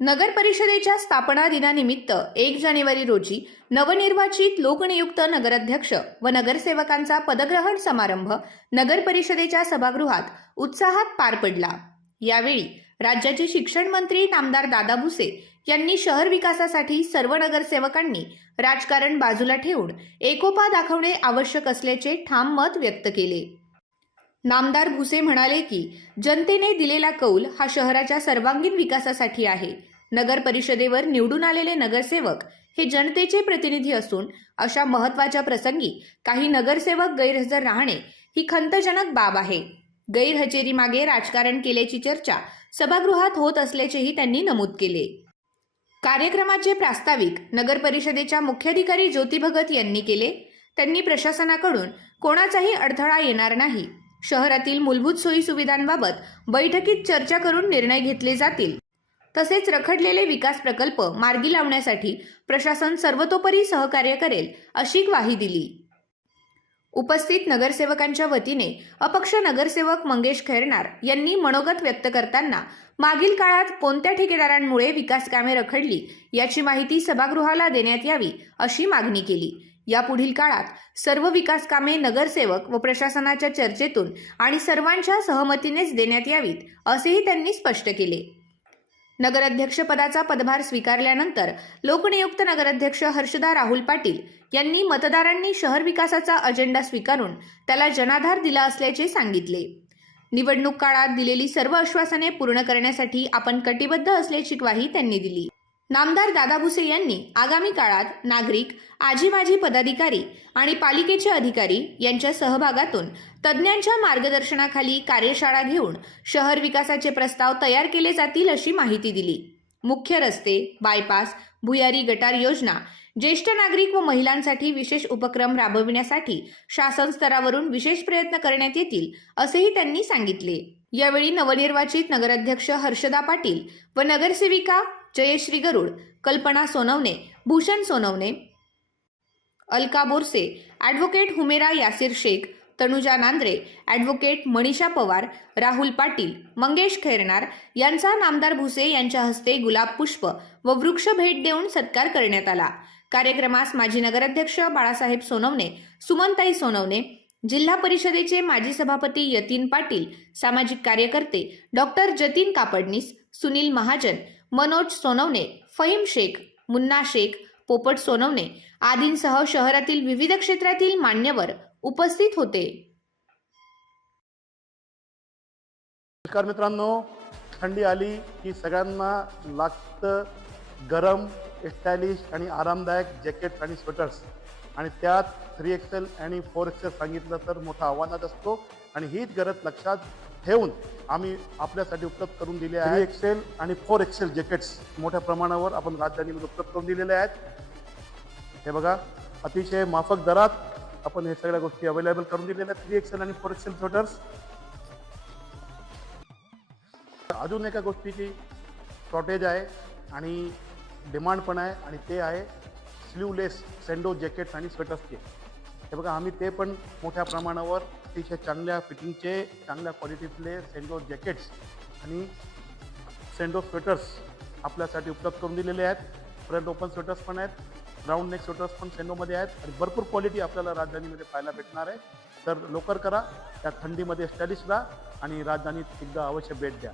नगर परिषदेच्या स्थापना दिनानिमित्त 1 जानेवारी रोजी नवनिर्वाचित लोकनियुक्त नगराध्यक्ष व नगरसेवकांचा पदग्रहण समारंभ नगर परिषदेच्या सभागृहात उत्साहात पार पडला। यावेळी राज्याचे शिक्षण मंत्री नामदार दादा भुसे यांनी शहर विकासासाठी सर्व नगरसेवकांनी राजकारण बाजूला ठेवून एकोपा दाखवणे आवश्यक असल्याचे ठाम मत व्यक्त केले। नामदार भुसे म्हणाले की जनतेने दिलेला कौल हा शहराच्या सर्वांगीण विकासासाठी आहे। नगर परिषदेवर निवडून आलेले नगरसेवक हे जनतेचे प्रतिनिधी असून अशा महत्त्वाच्या प्रसंगी काही नगरसेवक गैरहजर राहणे ही खंतजनक बाब आहे। गैरहजेरीमागे राजकारण केल्याची चर्चा सभागृहात होत असल्याचेही त्यांनी नमूद केले। कार्यक्रमाचे प्रास्ताविक नगर परिषदेच्या मुख्याधिकारी ज्योती भगत यांनी केले। त्यांनी प्रशासनाकडून कोणाचाही अडथळा येणार नाही, शहरातील मूलभूत सोयी सुविधांबाबत बैठकीत चर्चा करून निर्णय घेतले जातील, तसेच रखडलेले विकास प्रकल्प मार्गी लावण्यासाठी प्रशासन सर्वतोपरी सहकार्य करेल अशी ग्वाही दिली। उपस्थित नगरसेवकांच्या वतीने अपक्ष नगरसेवक मंगेश खैरनार यांनी मनोगत व्यक्त करताना मागील काळात कोणत्या ठेकेदारांमुळे विकास कामे रखडली याची माहिती सभागृहाला देण्यात यावी अशी मागणी केली। यापुढील काळात सर्व विकास कामे नगरसेवक व प्रशासनाच्या चर्चेतून आणि सर्वांच्या सहमतीनेच देण्यात यावीत असेही त्यांनी स्पष्ट केले। नगराध्यक्षपदाचा पदभार स्वीकारल्यानंतर लोकनियुक्त नगराध्यक्ष हर्षदा राहुल पाटील यांनी मतदारांनी शहर विकासाचा अजेंडा स्वीकारून त्याला जनाधार दिला असल्याचे सांगितले। निवडणूक काळात दिलेली सर्व आश्वासने पूर्ण करण्यासाठी आपण कटिबद्ध असल्याची ग्वाही त्यांनी दिली। नामदार दादा भुसे यांनी आगामी काळात नागरिक, आजी माजी पदाधिकारी आणि पालिकेचे अधिकारी यांच्या सहभागातून तज्ज्ञांच्या मार्गदर्शनाखाली कार्यशाळा घेऊन शहर विकासाचे प्रस्ताव तयार केले जातील अशी माहिती दिली। मुख्य रस्ते, बायपास, भुयारी गटार योजना, ज्येष्ठ नागरिक व महिलांसाठी विशेष उपक्रम राबविण्यासाठी शासन स्तरावरून विशेष प्रयत्न करण्यात येतील असेही त्यांनी सांगितले। यावेळी नवनिर्वाचित नगराध्यक्ष हर्षदा पाटील व नगरसेविका जयश्री गरुड, कल्पना सोनवणे, भूषण सोनवणे, अलका बोरसे, ॲडव्होकेट हुमेरा यासिर शेख, तनुजा नांद्रे, ॲडव्होकेट मनीषा पवार, राहुल पाटील, मंगेश खैरनार यांचा नामदार भुसे यांच्या हस्ते गुलाब पुष्प व वृक्ष भेट देऊन सत्कार करण्यात आला। कार्यक्रमास माजी नगराध्यक्ष बाळासाहेब सोनवणे, सुमनताई सोनवणे, जिल्हा परिषदेचे माजी सभापती यतीन पाटील, सामाजिक कार्यकर्ते डॉक्टर जतीन कापडनीस, सुनील महाजन, मनोज सोनवणे, फहीम शेख, मुन्ना शेख, पोपट सोनवणे आदींसह शहरातील विविध क्षेत्रातील मान्यवर उपस्थित होते। नमस्कार मित्रांनो, थंडी आली की सगळ्यांना लागतं गरम, स्टायलिश आणि आरामदायक जॅकेट आणि स्वेटर्स, आणि त्यात 3XL आणि 4XL सांगितलं तर मोठा आव्हानात असतो। आणि हीच गरज लक्षात ठेवून आम्ही आपल्यासाठी उपलब्ध करून दिले आहे 3XL आणि 4XL जॅकेट्स मोठ्या प्रमाणावर आपण राजधानीमध्ये उपलब्ध करून दिलेले आहेत। हे बघा, अतिशय माफक दरात आपण हे सगळ्या गोष्टी अवेलेबल करून दिलेल्या आहेत। 3XL आणि 4XL स्वेटर्स। अजून एका गोष्टीची शॉर्टेज आहे आणि डिमांड पण आहे, आणि ते आहे स्लीवलेस सेंडो जॅकेट्स आणि स्वेटर्सचे। हे बघा, आम्ही ते पण मोठ्या प्रमाणावर अतिशय चांगल्या फिटिंगचे, चांगल्या क्वालिटीतले सेंडो जॅकेट्स आणि सेंडो स्वेटर्स आपल्यासाठी उपलब्ध करून दिलेले आहेत। फ्रंट ओपन स्वेटर्स पण आहेत, राऊंड नेक स्वेटर्स पण सेंडोमध्ये आहेत, आणि भरपूर क्वालिटी आपल्याला राजधानीमध्ये पाहायला भेटणार आहे। तर लवकर करा, त्या थंडीमध्ये स्टायलिश राहा आणि राजधानीत एकदा अवश्य भेट द्या।